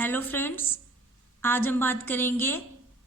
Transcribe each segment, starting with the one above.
Hello friends, आज हम बात करेंगे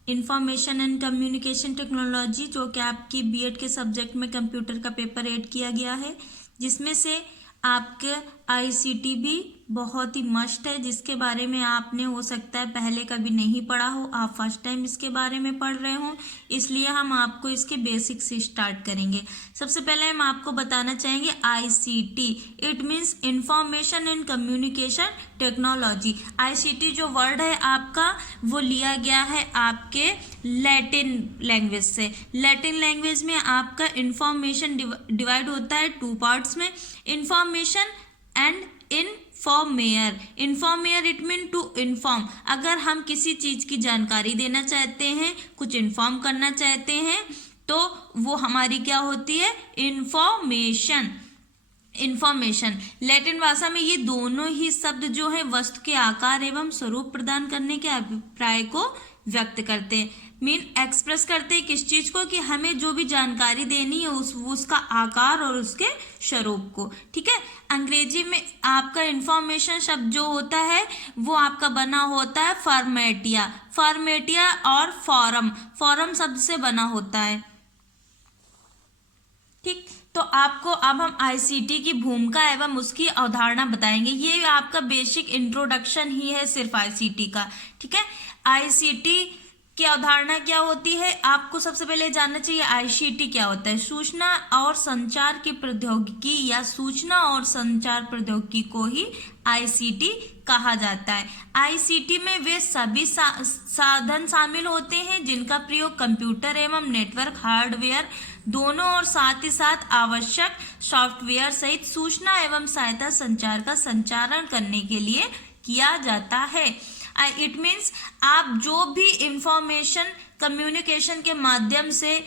इंफॉर्मेशन एंड कम्युनिकेशन टेक्नोलॉजी, जो कि आपकी बीएड के सब्जेक्ट में कंप्यूटर का पेपर ऐड किया गया है, जिसमें से आपके आईसीटी भी बहुत ही मस्ट है, जिसके बारे में आपने हो सकता है पहले कभी नहीं पढ़ा हो, आप फर्स्ट टाइम इसके बारे में पढ़ रहे हो, इसलिए हम आपको इसके बेसिक से स्टार्ट करेंगे। सबसे पहले हम आपको बताना चाहेंगे ICT, it means information and communication technology. ICT जो वर्ड है आपका, वो लिया गया है आपके लैटिन लैंग्वेज से। लैटिन लैंग्वेज में आपका इंफॉर्मेशन डिवाइड होता है टू पार्ट्स में, इंफॉर्मेशन एंड इनफॉर्मेयर। इन्फॉर्मेयर इट मीन टू इन्फॉर्म, अगर हम किसी चीज की जानकारी देना चाहते हैं, कुछ इन्फॉर्म करना चाहते हैं, तो वो हमारी क्या होती है, इन्फॉर्मेशन। इन्फॉर्मेशन लैटिन भाषा में ये दोनों ही शब्द जो है वस्तु के आकार एवं स्वरूप प्रदान करने के अभिप्राय को व्यक्त करते हैं, मीन एक्सप्रेस करते हैं किस चीज को, कि हमें जो भी जानकारी देनी है उसका आकार और उसके स्वरूप को। ठीक है, अंग्रेजी में आपका इंफॉर्मेशन शब्द जो होता है वो आपका बना होता है फॉर्मेटिया, फॉर्मेटिया और फॉरम, फॉरम शब्द से बना होता है। ठीक, तो आपको अब हम आईसीटी की भूमिका एवं उसकी अवधारणा बताएंगे। ये आपका बेसिक इंट्रोडक्शन ही है सिर्फ आईसीटी का। ठीक है, आईसीटी की अवधारणा क्या होती है, आपको सबसे पहले जानना चाहिए आईसीटी क्या होता है। सूचना और संचार की प्रौद्योगिकी या सूचना और संचार प्रौद्योगिकी को ही आईसीटी कहा जाता है। आईसीटी में वे सभी साधन शामिल होते हैं जिनका प्रयोग कंप्यूटर एवं नेटवर्क हार्डवेयर दोनों और साथ ही साथ आवश्यक सॉफ्टवेयर सहित सूचना एवं सहायता संचार का संचालन करने के लिए किया जाता है। इट मीन्स आप जो भी इंफॉर्मेशन कम्युनिकेशन के माध्यम से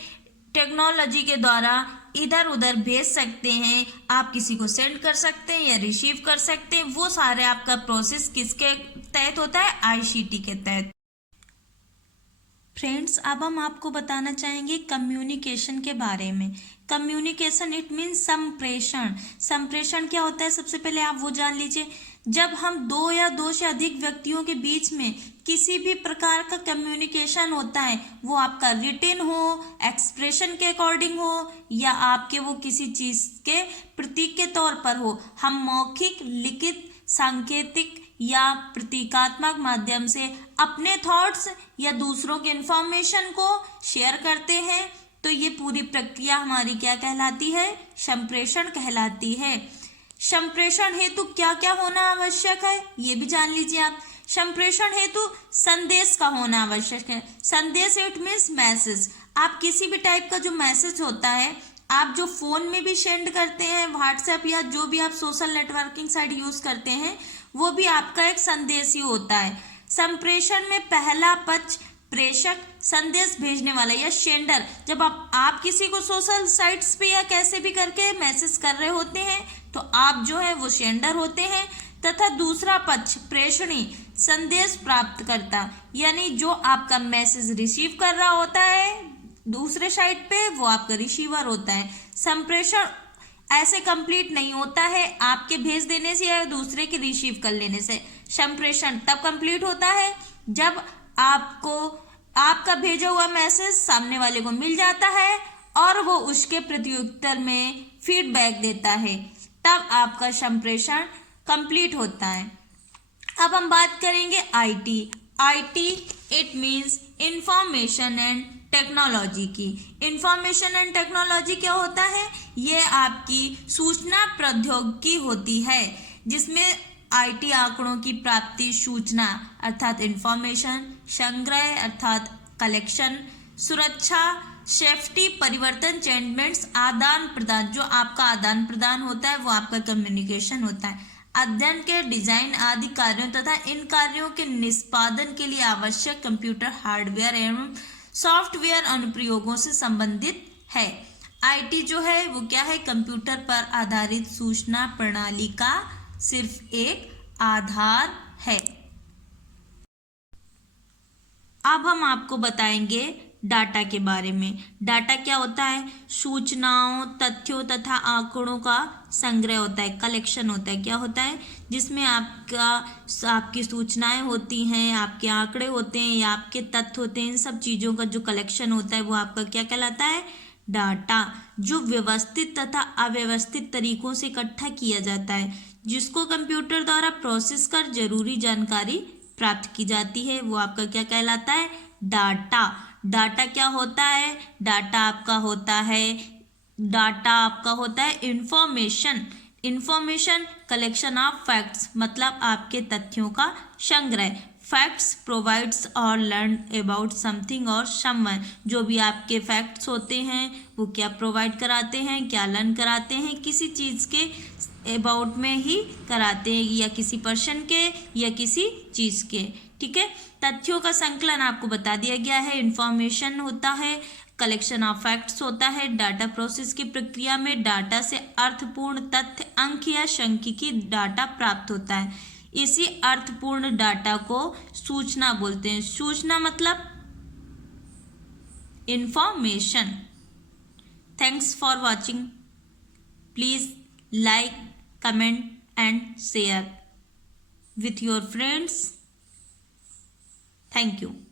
टेक्नोलॉजी के द्वारा इधर उधर भेज सकते हैं, आप किसी को सेंड कर सकते हैं या रिसीव कर सकते हैं, वो सारे आपका प्रोसेस किसके तहत होता है, आईसीटी के तहत। फ्रेंड्स, अब हम आपको बताना चाहेंगे कम्युनिकेशन के बारे में। कम्युनिकेशन इट मीन्स संप्रेषण। संप्रेषण क्या होता है, सबसे पहले आप वो जान लीजिए। जब हम दो या दो से अधिक व्यक्तियों के बीच में किसी भी प्रकार का कम्युनिकेशन होता है, वो आपका रिटन हो, एक्सप्रेशन के अकॉर्डिंग हो, या आपके वो किसी चीज के प्रतीक के तौर पर हो, हम मौखिक, लिखित, सांकेतिक या प्रतीकात्मक माध्यम से अपने थॉट्स या दूसरों के इंफॉर्मेशन को शेयर करते हैं, तो ये पूरी प्रक्रिया हमारी क्या कहलाती है, संप्रेषण कहलाती है। संप्रेषण हेतु क्या क्या होना आवश्यक है, ये भी जान लीजिए आप। संप्रेषण हेतु संदेश का होना आवश्यक है। संदेश इट मीन्स मैसेज। आप किसी भी टाइप का जो मैसेज होता है, आप जो फोन में भी सेंड करते हैं, व्हाट्सएप या जो भी आप सोशल नेटवर्किंग साइट यूज करते हैं, वो भी आपका एक संदेश ही होता है। संप्रेषण में पहला पक्ष प्रेषक, संदेश भेजने वाला या सेंडर। जब आप किसी को सोशल साइट्स पे या कैसे भी करके मैसेज कर रहे होते हैं, तो आप जो है वो सेंडर होते हैं। तथा दूसरा पक्ष प्रेषणी, संदेश प्राप्त करता, यानी जो आपका मैसेज रिसीव कर रहा होता है दूसरे साइट पे, वो आपका रिसीवर होता है। संप्रेषण ऐसे कंप्लीट नहीं होता है आपके भेज देने से या दूसरे के रिसीव कर लेने से। संप्रेषण तब कंप्लीट होता है जब आपका भेजा हुआ मैसेज सामने वाले को मिल जाता है और वो उसके प्रत्युत्तर में फीडबैक देता है, तब आपका संप्रेषण कंप्लीट होता है। अब हम बात करेंगे IT. IT it means information and technology की। इंफॉर्मेशन एंड टेक्नोलॉजी क्या होता है, ये आपकी सूचना प्रौद्योगिकी होती है, जिसमें आईटी आंकड़ों की प्राप्ति, सूचना अर्थात इंफॉर्मेशन, संग्रह अर्थात कलेक्शन, सुरक्षा, सेफ्टी, परिवर्तन, चेंजमेंट्स, आदान प्रदान, जो आपका आदान प्रदान होता है वो आपका कम्युनिकेशन होता है, अध्ययन के डिजाइन आदि कार्यों तथा इन कार्यों के निष्पादन के लिए आवश्यक कंप्यूटर हार्डवेयर एवं सॉफ्टवेयर अनुप्रयोगों से संबंधित है। आईटी जो है वो क्या है, कंप्यूटर पर आधारित सूचना प्रणाली का सिर्फ एक आधार है। अब हम आपको बताएंगे डाटा के बारे में। डाटा क्या होता है, सूचनाओं, तथ्यों तथा आंकड़ों का संग्रह होता है, कलेक्शन होता है। क्या होता है? जिसमें आपकी सूचनाएं होती हैं, आपके आंकड़े होते हैं या आपके तथ्य होते हैं, इन सब चीज़ों का जो कलेक्शन होता है वो आपका क्या कहलाता है? डाटा। जो व्यवस्थित तथा अव्यवस्थित तरीकों से इकट्ठा किया जाता है, जिसको कंप्यूटर द्वारा प्रोसेस कर जरूरी जानकारी प्राप्त की जाती है, वो आपका क्या कहलाता है? डाटा। डाटा क्या होता है? डाटा आपका होता है information. Information collection of facts, मतलब आपके तथ्यों का संग्रह। फैक्ट्स प्रोवाइड्स और लर्न अबाउट समथिंग और समवन। जो भी आपके फैक्ट्स होते हैं वो क्या प्रोवाइड कराते हैं, क्या लर्न कराते हैं, किसी चीज़ के अबाउट में ही कराते हैं, या किसी पर्सन के या किसी चीज़ के। ठीक है, तथ्यों का संकलन आपको बता दिया गया है। इंफॉर्मेशन होता है, कलेक्शन ऑफ फैक्ट्स होता है। डाटा प्रोसेस की प्रक्रिया में डाटा से अर्थपूर्ण तथ्य, अंक या सांख्यिकी डाटा प्राप्त होता है। इसी अर्थपूर्ण डाटा को सूचना बोलते हैं। सूचना मतलब information. Thanks for watching. Please like, comment and share with your friends. Thank you.